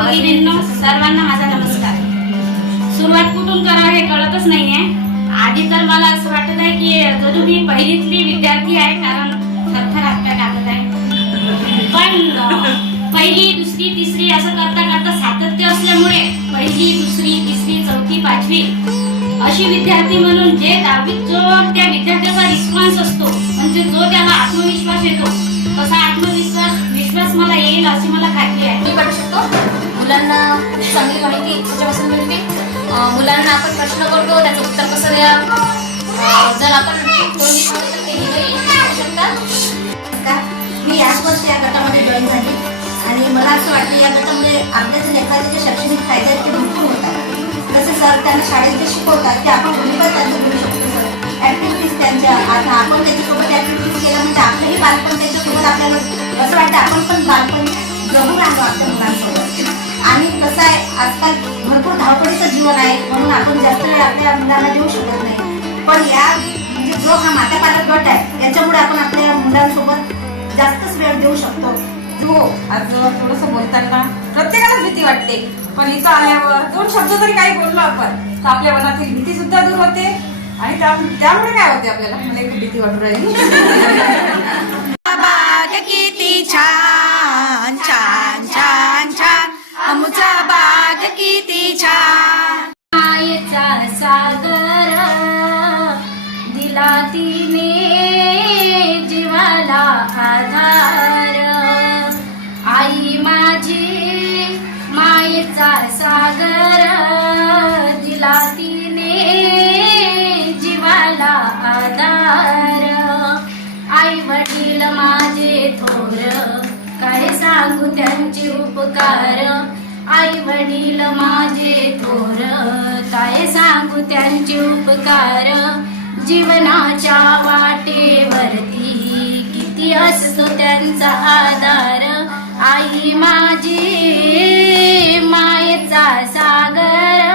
भगिनींनो, सर्वांना माझा नमस्कार. सुरुवात कुठून करावं हे कळतच नाहीये. आधी तर मला असं वाटत आहे की जणू मी पहिलीतली विद्यार्थी आहे, कारण थरथर आपल्या कागद आहे. पण पहिली, दुसरी, तिसरी असं करता करता सातत्य असल्यामुळे पहिली, दुसरी, तिसरी, चौथी, पाचवी अशी विद्यार्थी म्हणून जे दहावीत जो त्या विद्यार्थ्याचा रिस्पॉन्स असतो, म्हणजे जो त्याला आत्मविश्वास येतो, तसा विश्वास मला येईल अशी मला खात्री आहे. मी पडू शकतो. मुलांना चांगली माहिती त्याच्यापासून मिळते. मुलांना आपण प्रश्न करतो, त्याचं उत्तर कसं द्या. जर आपण तोंडी तर ते लिहिलंही शिकू शकतात. मी याच वर्षी या गटामध्ये जॉईन झाली आणि मला असं वाटतं या गटामध्ये आपल्या जे लेकराचे जे शैक्षणिक फायदे आहेत ते भरपूर होतात. जसे सर त्यांना शाळेत जे शिकवतात ते आपण घरी पण त्यांचं घेऊ शकतो. सर ॲक्टिव्हिटीज त्यांच्या, आता आपण त्याच्यासोबत ॲक्टिव्हिटीज केल्या म्हणजे आपलंही बालपण त्याच्यासोबत आपल्याला असं वाटतं आपण पण बालपण जगून राहतो आपल्या मुलांसोबत. आणि कसं आहे, आजकाल भरपूर धावपळीचं जीवन आहे, म्हणून आपण जास्त वेळ आपल्या मुलांना देऊ शकत नाही. पण या म्हणजे जो हा माता पालक गट आहे याच्यामुळे आपण आपल्या मुलांसोबत जास्तच वेळ देऊ शकतो. हो, आज थोडंसं बोलताना प्रत्येकालाच भीती वाटते, पण इथं आल्यावर दोन शब्द जरी काही बोललो आपण तर आपल्या मनातील भीती सुद्धा दूर होते. आणि त्यामुळे काय होते, आपल्याला मला एक भीती वाटू राहिली. बाग किती छान छान छान छान, आमचा बाग किती छान. मायेचा सागर दिला तिने जीवाला आधार. आई माझी मायेचा सागर दिला तिने जीवाला आधार. आई वडील माझे थोर काय सांगू त्यांचे उपकार. आई वडील माझे थोर काय सांगू त्यांचे उपकार. जीवनाच्या वाटेवरती किती असतो त्यांचा आधार. आई माझी मायेचा सागर